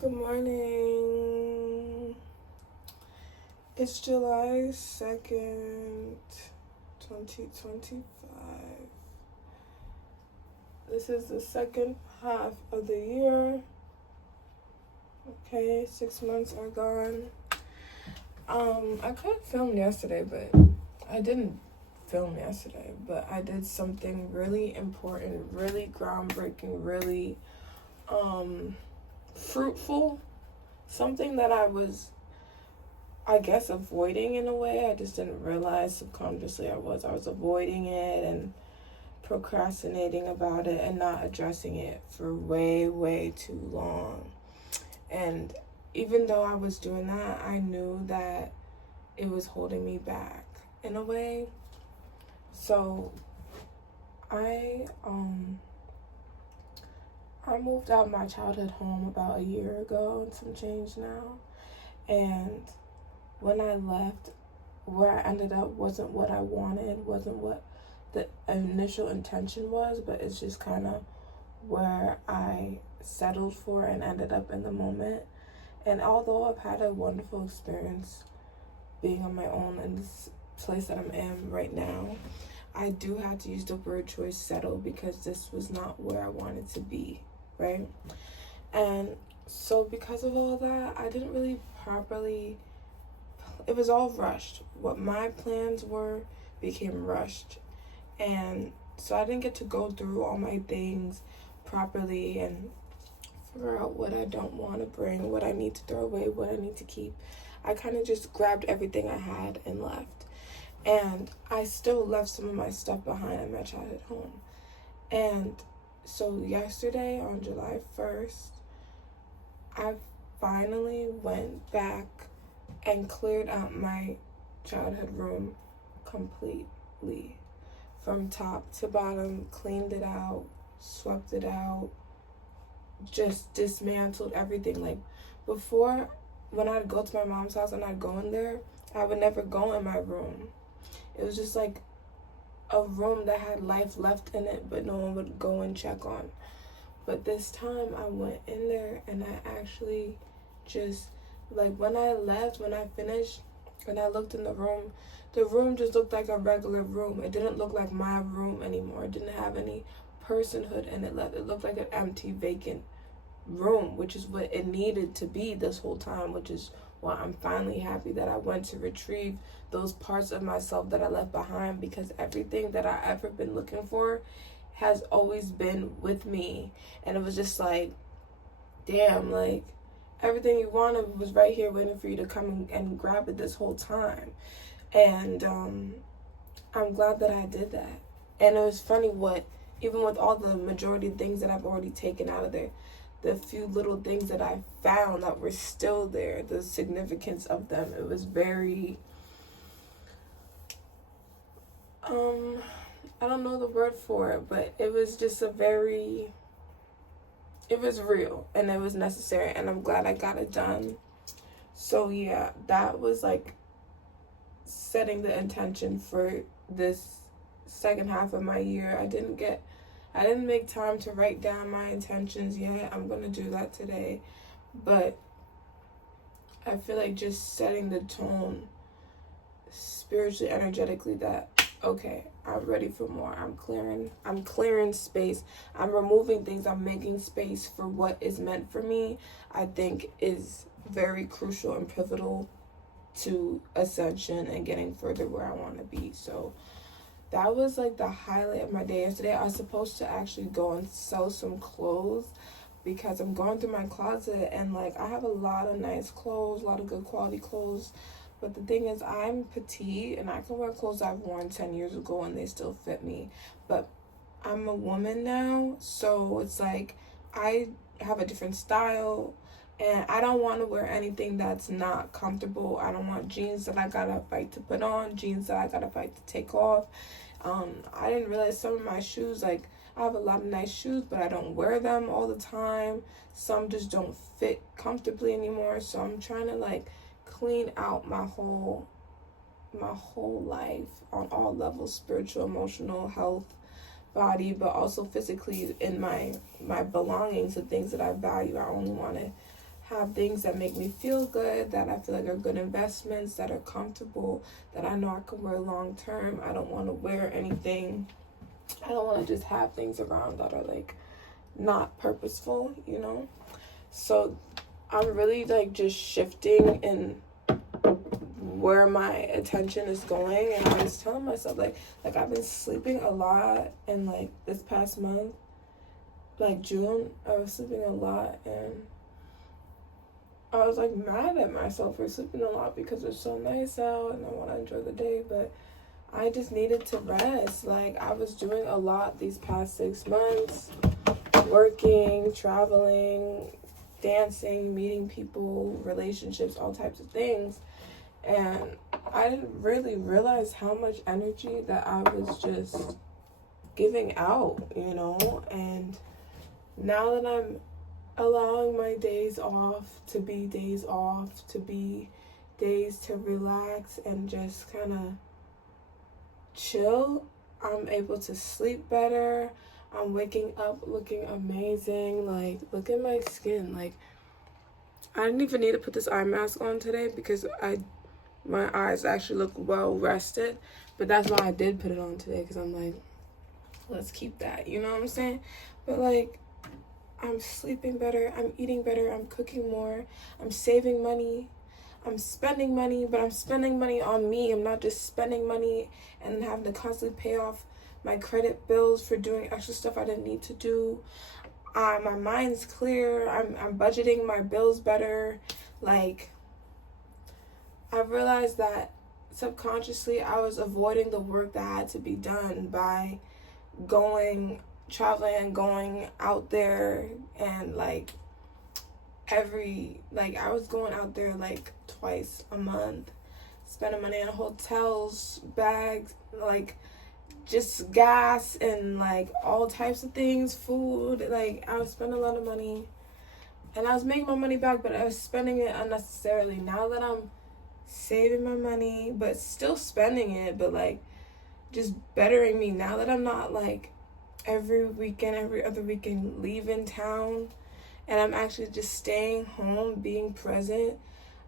Good morning. It's July 2nd, 2025. This is the second half of the year. Okay, 6 months are gone. I could have filmed yesterday, but I didn't film yesterday. But I did something really important, really groundbreaking, really fruitful. Something that I was, I guess, avoiding in a way. I just didn't realize subconsciously I was avoiding it and procrastinating about it and not addressing it for way too long. And even though I was doing that, I knew that it was holding me back in a way. So I moved out my childhood home about a year ago and some change now. And when I left, where I ended up wasn't what I wanted, wasn't what the initial intention was, but it's just kind of where I settled for and ended up in the moment. And although I've had a wonderful experience being on my own in this place that I'm in right now, I do have to use the word choice settle because this was not where I wanted to be, right? And so because of all that, I didn't really properly, it was all rushed. What my plans were became rushed. And so I didn't get to go through all my things properly and figure out what I don't want to bring, what I need to throw away, what I need to keep. I kind of just grabbed everything I had and left. And I still left some of my stuff behind at my childhood home. And so yesterday on July 1st, I finally went back and cleared out my childhood room completely. From top to bottom, cleaned it out, swept it out, just dismantled everything. Like before, when I'd go to my mom's house and I'd go in there, I would never go in my room. It was just like a room that had life left in it, but no one would go and check on. But this time I went in there and I actually just, like when I left, when I finished, and I looked in the room just looked like a regular room. It didn't look like my room anymore. It didn't have any personhood in it left. It looked like an empty, vacant room, which is what it needed to be this whole time, which is why I'm finally happy that I went to retrieve those parts of myself that I left behind, because everything that I ever been looking for has always been with me. And it was just like, damn, like everything you wanted was right here waiting for you to come and grab it this whole time. And I'm glad that I did that. And it was funny what, even with all the majority of things that I've already taken out of there, the few little things that I found that were still there, the significance of them, it was very, I don't know the word for it, but it was just it was real and it was necessary, and I'm glad I got it done. So yeah, that was like setting the intention for this second half of my year. I didn't make time to write down my intentions yet. I'm gonna do that today. But I feel like just setting the tone spiritually, energetically, that okay, I'm ready for more. I'm clearing space. I'm removing things. I'm making space for what is meant for me. I think is very crucial and pivotal to ascension and getting further where I want to be. So that was like the highlight of my day yesterday. I was supposed to actually go and sell some clothes because I'm going through my closet and like I have a lot of nice clothes, a lot of good quality clothes. But the thing is, I'm petite and I can wear clothes I've worn 10 years ago and they still fit me. But I'm a woman now, so it's like I have a different style. And I don't want to wear anything that's not comfortable. I don't want jeans that I gotta fight to put on, jeans that I gotta fight to take off. I didn't realize some of my shoes, like I have a lot of nice shoes, but I don't wear them all the time. Some just don't fit comfortably anymore. So I'm trying to like clean out my whole life on all levels, spiritual, emotional, health, body, but also physically in my belongings, the things that I value. I only want to have things that make me feel good, that I feel like are good investments, that are comfortable, that I know I can wear long term. I don't want to wear anything. I don't want to just have things around that are like not purposeful, you know? So I'm really like just shifting in where my attention is going. And I was telling myself like I've been sleeping a lot, and like this past month, like June, I was sleeping a lot, and I was like mad at myself for sleeping a lot because it's so nice out and I want to enjoy the day, but I just needed to rest. Like I was doing a lot these past 6 months, working, traveling, dancing, meeting people, relationships, all types of things. And I didn't really realize how much energy that I was just giving out, you know? And now that I'm allowing my days off, to be days to relax and just kind of chill, I'm able to sleep better. I'm waking up looking amazing. Like, look at my skin. Like, I didn't even need to put this eye mask on today because my eyes actually look well rested. But that's why I did put it on today, because I'm like, let's keep that. You know what I'm saying? But like, I'm sleeping better. I'm eating better. I'm cooking more. I'm saving money. I'm spending money, but I'm spending money on me. I'm not just spending money and having to constantly pay off my credit bills for doing extra stuff I didn't need to do. My mind's clear. I'm budgeting my bills better. Like, I realized that subconsciously I was avoiding the work that had to be done by traveling and going out there, and like I was going out there like twice a month, spending money on hotels, bags, like just gas and like all types of things, food. Like I was spending a lot of money and I was making my money back, but I was spending it unnecessarily. Now that I'm saving my money but still spending it, but like just bettering me, now that I'm not like every other weekend leaving town, and I'm actually just staying home, being present,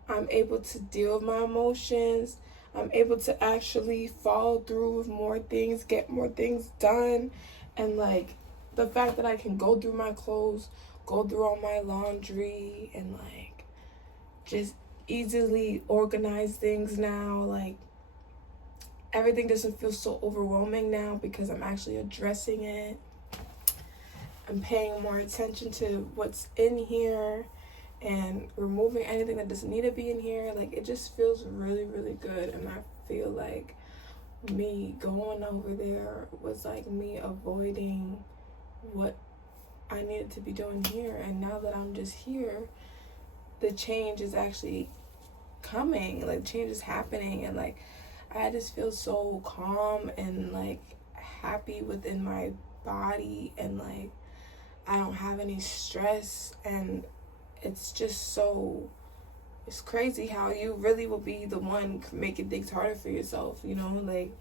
I'm able to deal with my emotions. I'm able to actually follow through with more things, get more things done. And like the fact that I can go through my clothes, go through all my laundry, and like just easily organize things now. Like everything doesn't feel so overwhelming now because I'm actually addressing it. I'm paying more attention to what's in here and removing anything that doesn't need to be in here. Like it just feels really, really good. And I feel like me going over there was like me avoiding what I needed to be doing here. And now that I'm just here, the change is actually coming. Like change is happening, and like I just feel so calm and like happy within my body, and like I don't have any stress. And it's just it's crazy how you really will be the one making things harder for yourself, you know, like.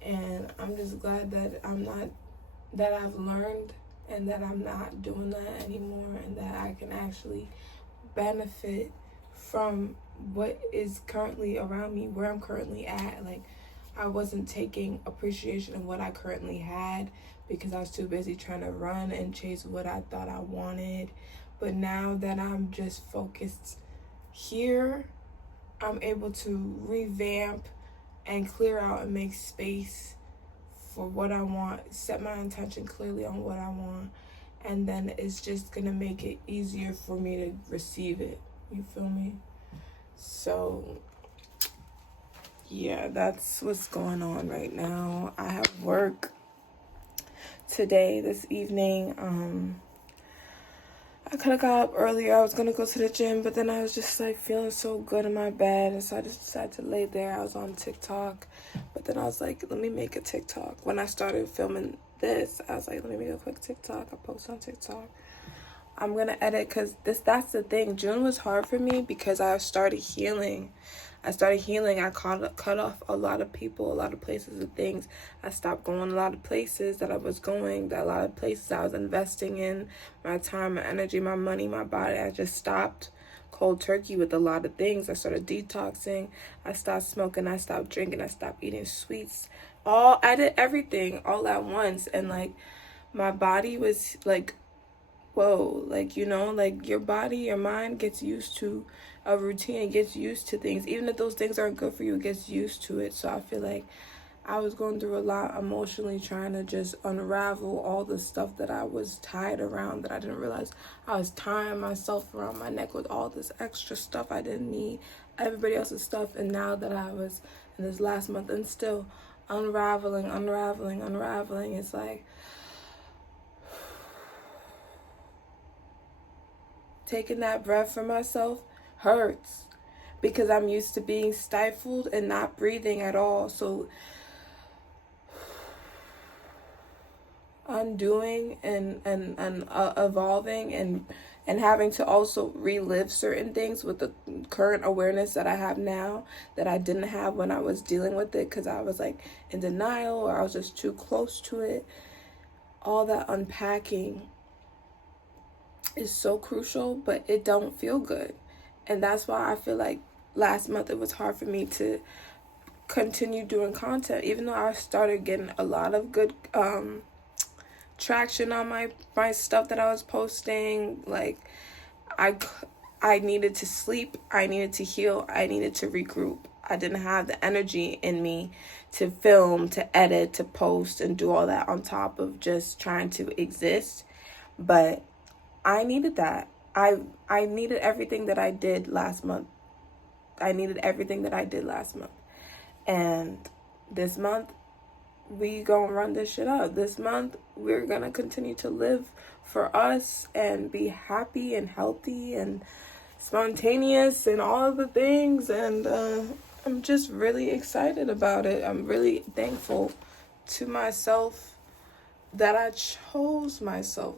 And I'm just glad that I've learned and that I'm not doing that anymore, and that I can actually benefit from what is currently around me, where I'm currently at. Like I wasn't taking appreciation of what I currently had because I was too busy trying to run and chase what I thought I wanted. But now that I'm just focused here, I'm able to revamp and clear out and make space for what I want, set my intention clearly on what I want, and then it's just gonna make it easier for me to receive it. You feel me? So yeah, that's what's going on right now. I have work today, this evening. I could have got up earlier. I was going to go to the gym, but then I was just like feeling so good in my bed. And so I just decided to lay there. I was on TikTok, but then I was like, let me make a TikTok. When I started filming this, I was like, let me make a quick TikTok. I post on TikTok. I'm going to edit because that's the thing. June was hard for me because I started healing. I cut off a lot of people, a lot of places and things. I stopped going a lot of places that I was going, a lot of places I was investing in my time, my energy, my money, my body. I just stopped. cold turkey with a lot of things. I started detoxing. I stopped smoking. I stopped drinking. I stopped eating sweets. I did everything all at once. And like, my body was like, whoa, like, like your body, your mind gets used to a routine. It gets used to things. Even if those things aren't good for you, it gets used to it. So I feel like I was going through a lot emotionally, trying to just unravel all the stuff that I was tied around, that I didn't realize I was tying myself around my neck with all this extra stuff I didn't need, everybody else's stuff. And now that I was in this last month and still unraveling, it's like taking that breath for myself hurts, because I'm used to being stifled and not breathing at all. So undoing and evolving and having to also relive certain things with the current awareness that I have now, that I didn't have when I was dealing with it, because I was like in denial, or I was just too close to it. All that unpacking is so crucial, but it don't feel good. And that's why I feel like last month it was hard for me to continue doing content, even though I started getting a lot of good traction on my stuff that I was posting. Like, I needed to sleep, I needed to heal, I needed to regroup. I didn't have the energy in me to film, to edit, to post, and do all that on top of just trying to exist. But I needed that. I needed everything that I did last month. And this month, we gonna run this shit up. This month, we're gonna continue to live for us and be happy and healthy and spontaneous and all of the things. And I'm just really excited about it. I'm really thankful to myself that I chose myself.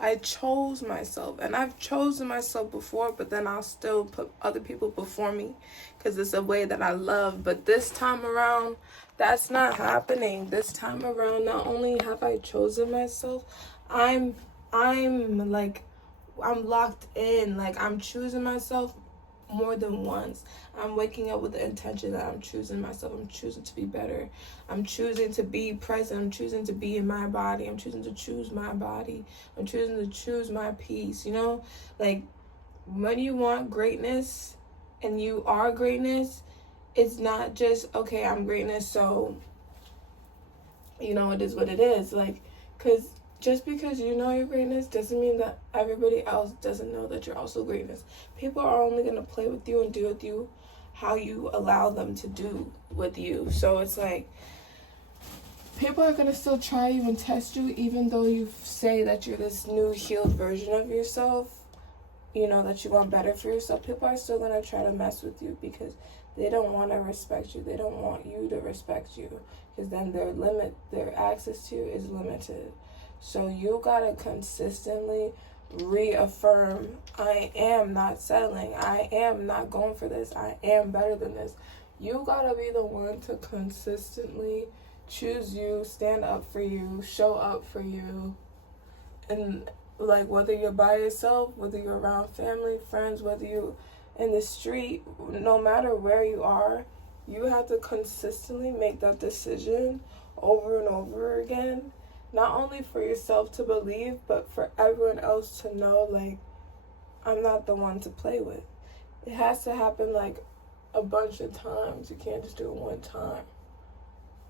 And I've chosen myself before, but then I'll still put other people before me because it's a way that I love. But this time around, that's not happening. This time around, not only have I chosen myself, I'm locked in. Like, I'm choosing myself more than once. I'm waking up with the intention that I'm choosing myself. I'm choosing to be better. I'm choosing to be present. I'm choosing to be in my body. I'm choosing to choose my body. I'm choosing to choose my peace. Like, when you want greatness and you are greatness, it's not just, okay, I'm greatness, so, it is what it is. Like, because just because you know your greatness doesn't mean that everybody else doesn't know that you're also greatness. People are only going to play with you and do with you how you allow them to do with you. So it's like, people are going to still try you and test you, even though you say that you're this new healed version of yourself, that you want better for yourself. People are still going to try to mess with you because they don't want to respect you. They don't want you to respect you, because then their access to you is limited. So you gotta consistently reaffirm, I am not settling. I am not going for this. I am better than this. You gotta be the one to consistently choose you, stand up for you, show up for you. And like, whether you're by yourself, whether you're around family, friends, whether you're in the street, no matter where you are, you have to consistently make that decision over and over again. Not only for yourself to believe, but for everyone else to know, like, I'm not the one to play with. It has to happen, like, a bunch of times. You can't just do it one time.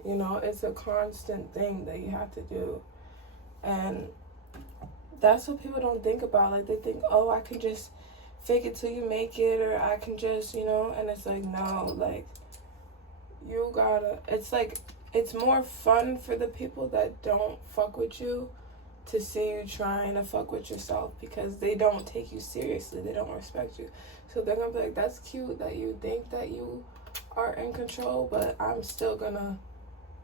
It's a constant thing that you have to do. And that's what people don't think about. Like, they think, oh, I can just fake it till you make it, or I can just, and it's like, no, like, you gotta, it's like, it's more fun for the people that don't fuck with you to see you trying to fuck with yourself, because they don't take you seriously. They don't respect you. So they're going to be like, that's cute that you think that you are in control, but I'm still going to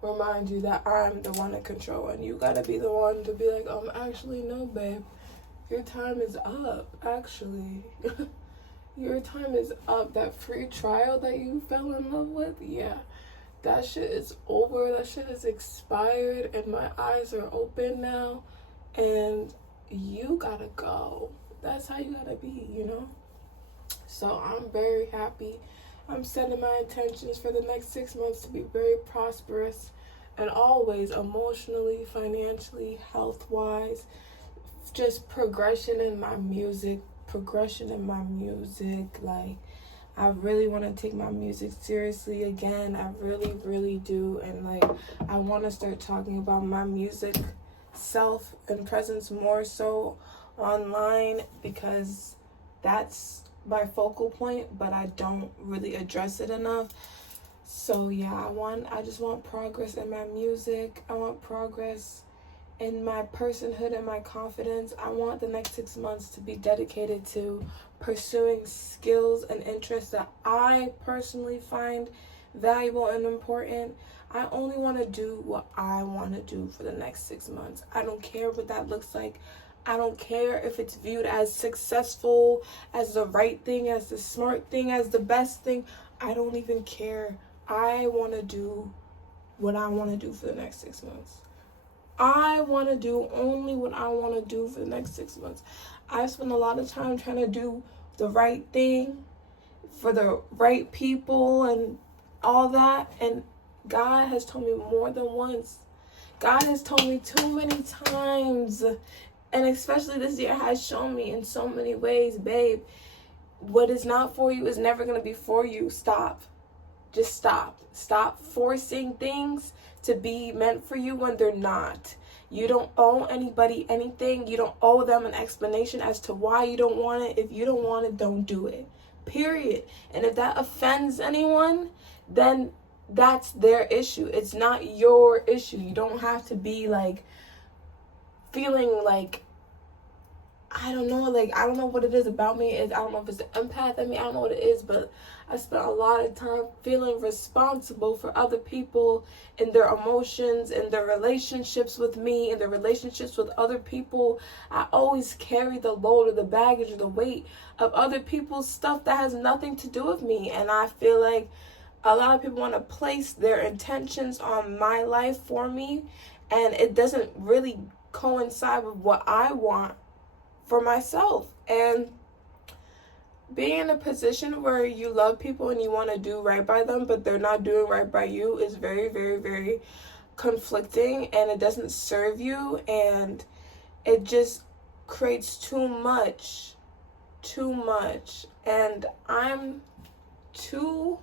remind you that I'm the one in control. And you got to be the one to be like, actually, no, babe. Your time is up, actually. Your time is up. That free trial that you fell in love with, yeah. That shit is over. That shit is expired, and my eyes are open now, and you gotta go. That's how you gotta be, So I'm very happy. I'm setting my intentions for the next 6 months to be very prosperous and always emotionally, financially, health-wise. Just progression in my music. Like, I really want to take my music seriously again. I really, really do. And, like, I want to start talking about my music self and presence more so online, because that's my focal point, but I don't really address it enough. So yeah, I just want progress in my music. I want progress in my personhood and my confidence. I want the next 6 months to be dedicated to pursuing skills and interests that I personally find valuable and important. I only want to do what I want to do for the next 6 months. I don't care what that looks like. I don't care if it's viewed as successful, as the right thing, as the smart thing, as the best thing. I don't even care. I want to do what I want to do for the next 6 months. I want to do only what I want to do for the next 6 months. I spend a lot of time trying to do the right thing for the right people and all that. And God has told me more than once. God has told me too many times. And especially this year has shown me in so many ways, babe, what is not for you is never going to be for you. Stop. Just stop. Stop forcing things to be meant for you when they're not. You don't owe anybody anything. You don't owe them an explanation as to why you don't want it. If you don't want it, don't do it. Period. And if that offends anyone, then that's their issue. It's not your issue. You don't have to be like feeling like, I don't know what it is about me. I don't know if it's the empath in me. I don't know what it is, but I spent a lot of time feeling responsible for other people and their emotions and their relationships with me and their relationships with other people. I always carry the load or the baggage or the weight of other people's stuff that has nothing to do with me. And I feel like a lot of people want to place their intentions on my life for me, and it doesn't really coincide with what I want for myself. And being in a position where you love people and you want to do right by them, but they're not doing right by you, is very, very, very conflicting, and it doesn't serve you, and it just creates too much. And I'm too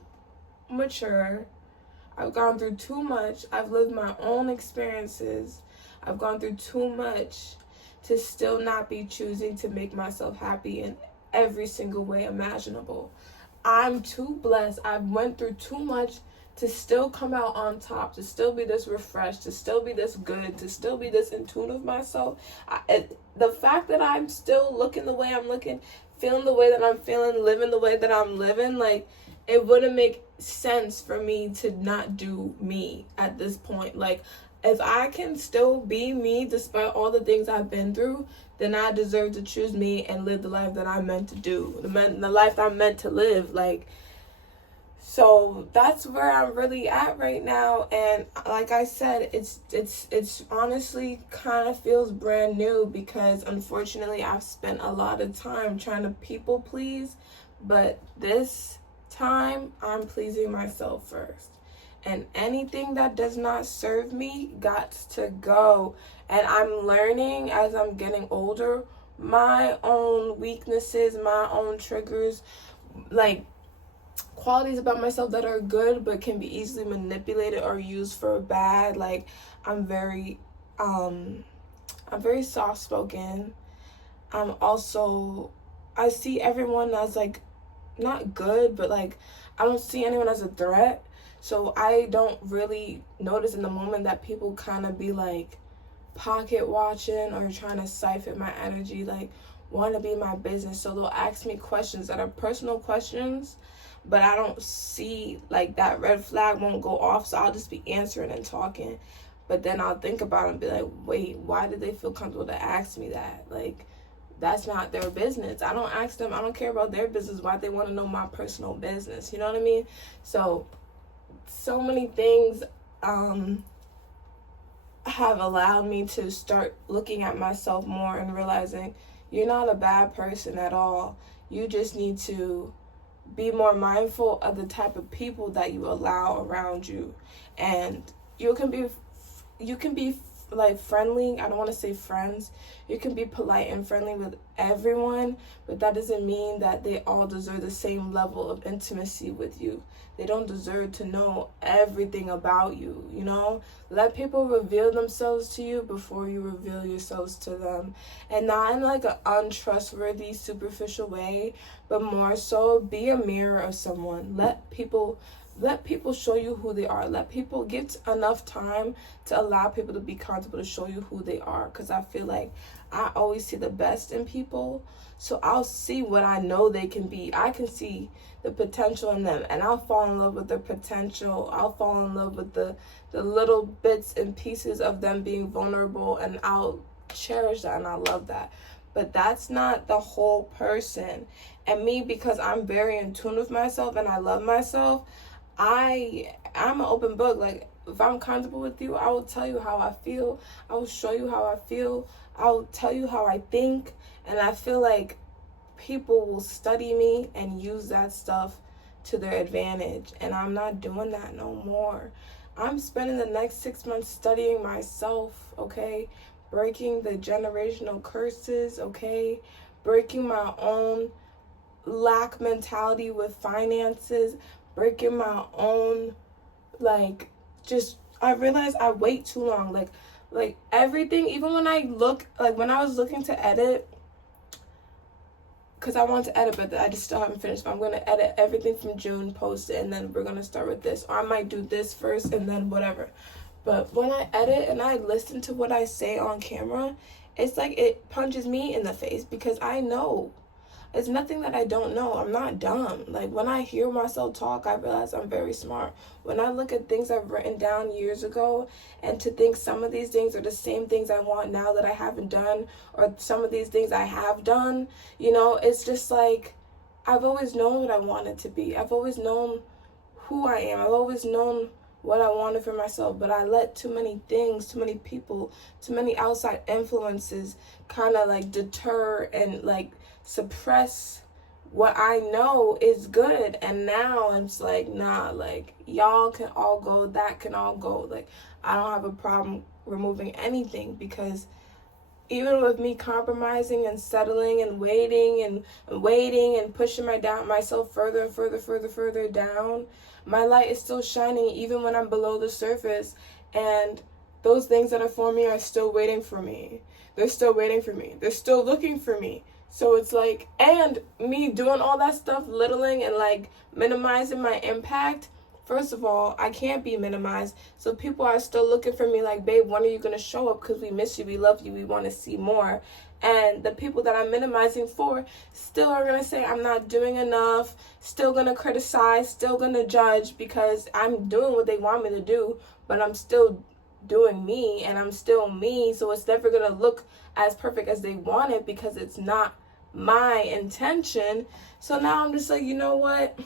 mature. I've gone through too much. I've lived my own experiences. I've gone through too much to still not be choosing to make myself happy in every single way imaginable. I'm too blessed. I've went through too much to still come out on top, to still be this refreshed, to still be this good, to still be this in tune with myself. The fact that I'm still looking the way I'm looking, feeling the way that I'm feeling, living the way that I'm living, like, it wouldn't make sense for me to not do me at this point. Like, if I can still be me despite all the things I've been through, then I deserve to choose me and live the life that I'm meant to do, the life I'm meant to live. Like, so that's where I'm really at right now. And like I said, it's honestly kind of feels brand new, because unfortunately I've spent a lot of time trying to people please, but this time I'm pleasing myself first. And anything that does not serve me got to go. And I'm learning as I'm getting older my own weaknesses, my own triggers, like qualities about myself that are good but can be easily manipulated or used for bad. Like, I'm very soft spoken. I see everyone as like not good, but like I don't see anyone as a threat. So I don't really notice in the moment that people kind of be like pocket watching or trying to siphon my energy, like want to be my business. So they'll ask me questions that are personal questions, but I don't see like that red flag won't go off. So I'll just be answering and talking. But then I'll think about it and be like, wait, why did they feel comfortable to ask me that? Like, that's not their business. I don't ask them. I don't care about their business. Why they want to know my personal business? You know what I mean? So many things have allowed me to start looking at myself more and realizing, You're not a bad person at all. You just need to be more mindful of the type of people that you allow around you. And you can be like friendly. I don't want to say friends. You can be polite and friendly with everyone, but that doesn't mean that they all deserve the same level of intimacy with you. They don't deserve to know everything about you, you know? Let people reveal themselves to you before you reveal yourselves to them. And not in like an untrustworthy, superficial way, but more so be a mirror of someone. Let people show you who they are. Let people get enough time to allow people to be comfortable to show you who they are. Because I feel like I always see the best in people. So I'll see what I know they can be. I can see the potential in them. And I'll fall in love with their potential. I'll fall in love with the little bits and pieces of them being vulnerable. And I'll cherish that and I love that. But that's not the whole person. And me, because I'm very in tune with myself and I love myself, I'm an open book. Like, if I'm comfortable with you, I will tell you how I feel. I will show you how I feel. I will tell you how I think. And I feel like people will study me and use that stuff to their advantage. And I'm not doing that no more. I'm spending the next 6 months studying myself, okay? Breaking the generational curses, okay? Breaking my own lack mentality with finances. Breaking my own, like, just, I realized I wait too long. Like everything, even when I look, like when I was looking to edit, because I want to edit, but I just still haven't finished. But I'm going to edit everything from June, post it, and then we're going to start with this. Or I might do this first and then whatever. But when I edit and I listen to what I say on camera, it's like it punches me in the face because I know. It's nothing that I don't know. I'm not dumb. Like, when I hear myself talk, I realize I'm very smart. When I look at things I've written down years ago, and to think some of these things are the same things I want now that I haven't done, or some of these things I have done, you know, it's just like, I've always known what I wanted to be. I've always known who I am. I've always known what I wanted for myself, but I let too many things, too many people, too many outside influences kind of like deter and like suppress what I know is good. And now it's like, nah, like, y'all can all go, that can all go. Like, I don't have a problem removing anything, because even with me compromising and settling and waiting and pushing myself further and further down, my light is still shining even when I'm below the surface. And those things that are for me are still waiting for me. They're still waiting for me. They're still looking for me. So it's like, and me doing all that stuff, littling and like minimizing my impact. First of all, I can't be minimized. So people are still looking for me like, babe, when are you going to show up? Because we miss you, we love you, we want to see more. And the people that I'm minimizing for still are going to say I'm not doing enough, still going to criticize, still going to judge, because I'm doing what they want me to do, but I'm still doing me and I'm still me. So it's never going to look as perfect as they want it because it's not my intention. So now I'm just like, you know what?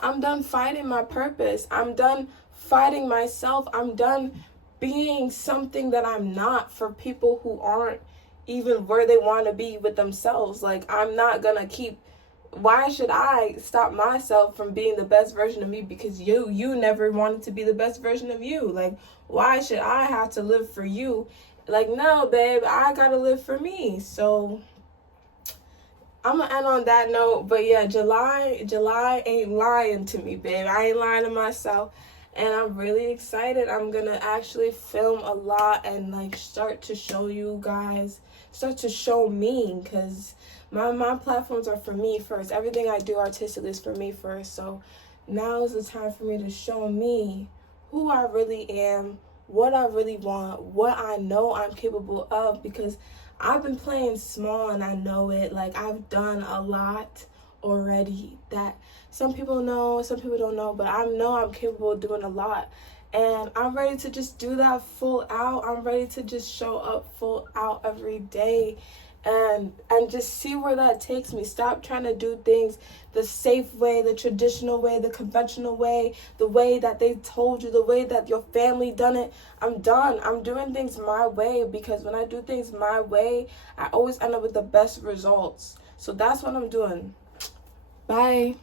I'm done fighting my purpose. I'm done fighting myself. I'm done being something that I'm not for people who aren't even where they want to be with themselves. Like, I'm not gonna keep, why should I stop myself from being the best version of me because you never wanted to be the best version of you? Like, why should I have to live for you? Like, no, babe, I gotta live for me. So I'm gonna end on that note. But yeah, July ain't lying to me, babe. I ain't lying to myself. And I'm really excited. I'm gonna actually film a lot and like start to show you guys, start to show me, because my platforms are for me first. Everything I do artistically is for me first. So now is the time for me to show me who I really am, what I really want, what I know I'm capable of, because I've been playing small and I know it. Like, I've done a lot already that some people know, some people don't know, but I know I'm capable of doing a lot. And I'm ready to just do that full out. I'm ready to just show up full out every day and just see where that takes me. Stop trying to do things the safe way, the traditional way, the conventional way, the way that they told you, the way that your family done it. I'm done. I'm doing things my way, because when I do things my way, I always end up with the best results. So that's what I'm doing. Bye.